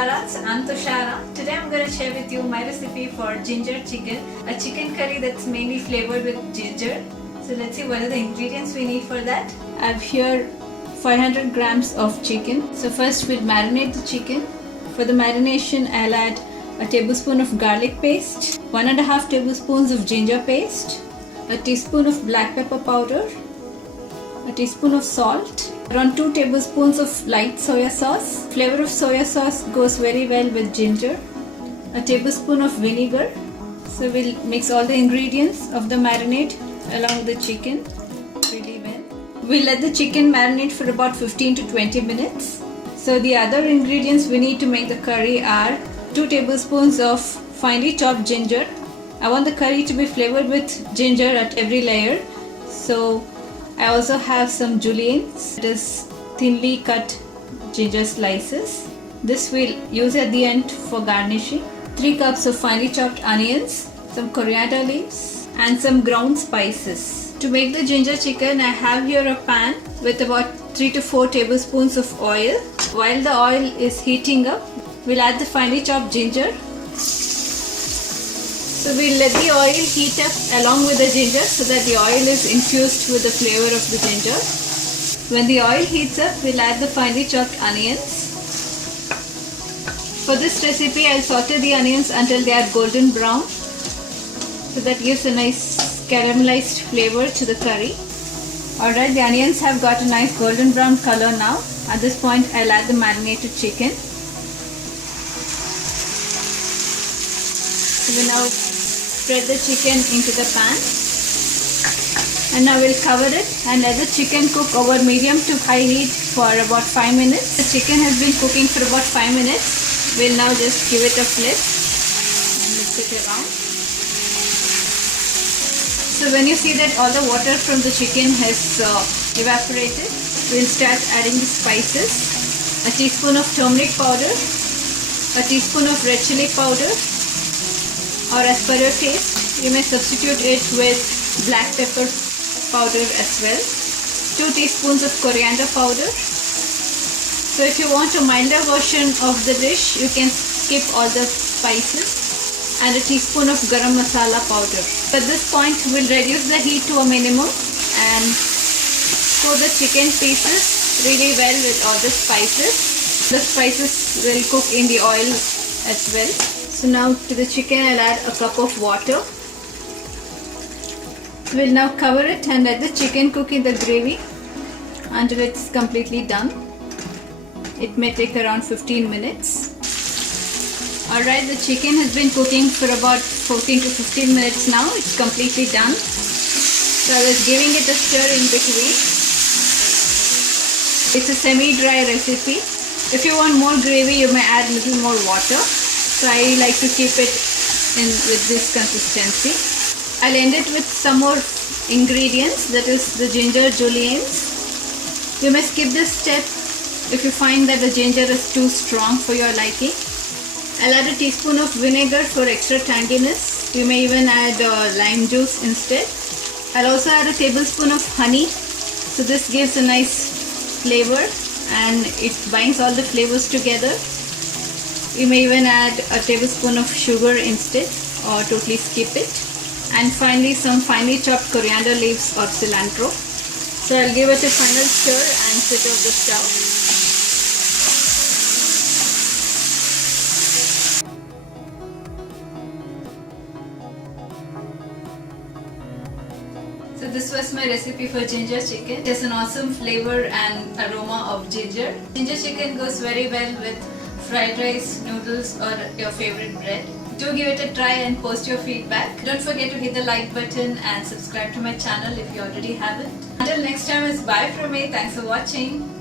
Namaskaras, I'm Tushara. Today I'm going to share with you my recipe for ginger chicken, a chicken curry that's mainly flavored with ginger. So let's see what are the ingredients we need for that. I have here 500 grams of chicken. So first we'll marinate the chicken. For the marination I'll add a tablespoon of garlic paste, 1.5 tablespoons of ginger paste, a teaspoon of black pepper powder, a teaspoon of salt, around 2 tablespoons of light soya sauce. Flavor of soya sauce goes very well with ginger. A tablespoon of vinegar. So we'll mix all the ingredients of the marinade along with the chicken really well. We'll let the chicken marinate for about 15 to 20 minutes. So the other ingredients we need to make the curry are 2 tablespoons of finely chopped ginger. I want the curry to be flavored with ginger at every layer. So I also have some juliennes, that is thinly cut ginger slices. This we'll use at the end for garnishing. 3 cups of finely chopped onions, some coriander leaves and some ground spices. To make the ginger chicken, I have here a pan with about 3 to 4 tablespoons of oil. While the oil is heating up, we'll add the finely chopped ginger. So we'll let the oil heat up along with the ginger so that the oil is infused with the flavor of the ginger. When the oil heats up, we'll add the finely chopped onions. For this recipe, I'll saute the onions until they are golden brown. So that gives a nice caramelized flavor to the curry. Alright, the onions have got a nice golden brown color now. At this point, I'll add the marinated chicken. So we now spread the chicken into the pan, and now we'll cover it and let the chicken cook over medium to high heat for about 5 minutes. The chicken has been cooking for about 5 minutes. We'll now just give it a flip and mix it around. So when you see that all the water from the chicken has evaporated, we'll start adding the spices. A teaspoon of turmeric powder, a teaspoon of red chili powder, or as per your taste, you may substitute it with black pepper powder as well. 2 teaspoons of coriander powder. So if you want a milder version of the dish, you can skip all the spices, and a teaspoon of garam masala powder. At this point, we'll reduce the heat to a minimum and coat the chicken pieces really well with all the spices. The spices will cook in the oil as well. So now to the chicken I'll add a cup of water. We'll now cover it and let the chicken cook in the gravy until it's completely done. It may take around 15 minutes. Alright, the chicken has been cooking for about 14 to 15 minutes now. It's completely done. So I was giving it a stir in between. It's a semi-dry recipe. If you want more gravy, you may add a little more water. So I like to keep it in with this consistency. I'll end it with some more ingredients, that is the ginger juliennes. You may skip this step if you find that the ginger is too strong for your liking. I'll add a teaspoon of vinegar for extra tanginess. You may even add lime juice instead. I'll also add a tablespoon of honey. So this gives a nice flavor and it binds all the flavors together. You may even add a tablespoon of sugar instead or totally skip it. And finally some finely chopped coriander leaves or cilantro. So I'll give it a final stir and switch off the stove. So this was my recipe for ginger chicken. It has an awesome flavor and aroma of ginger. Ginger chicken goes very well with fried rice, noodles or your favorite bread. Do give it a try and post your feedback. Don't forget to hit the like button and subscribe to my channel if you already haven't. Until next time, it's bye from me. Thanks for watching.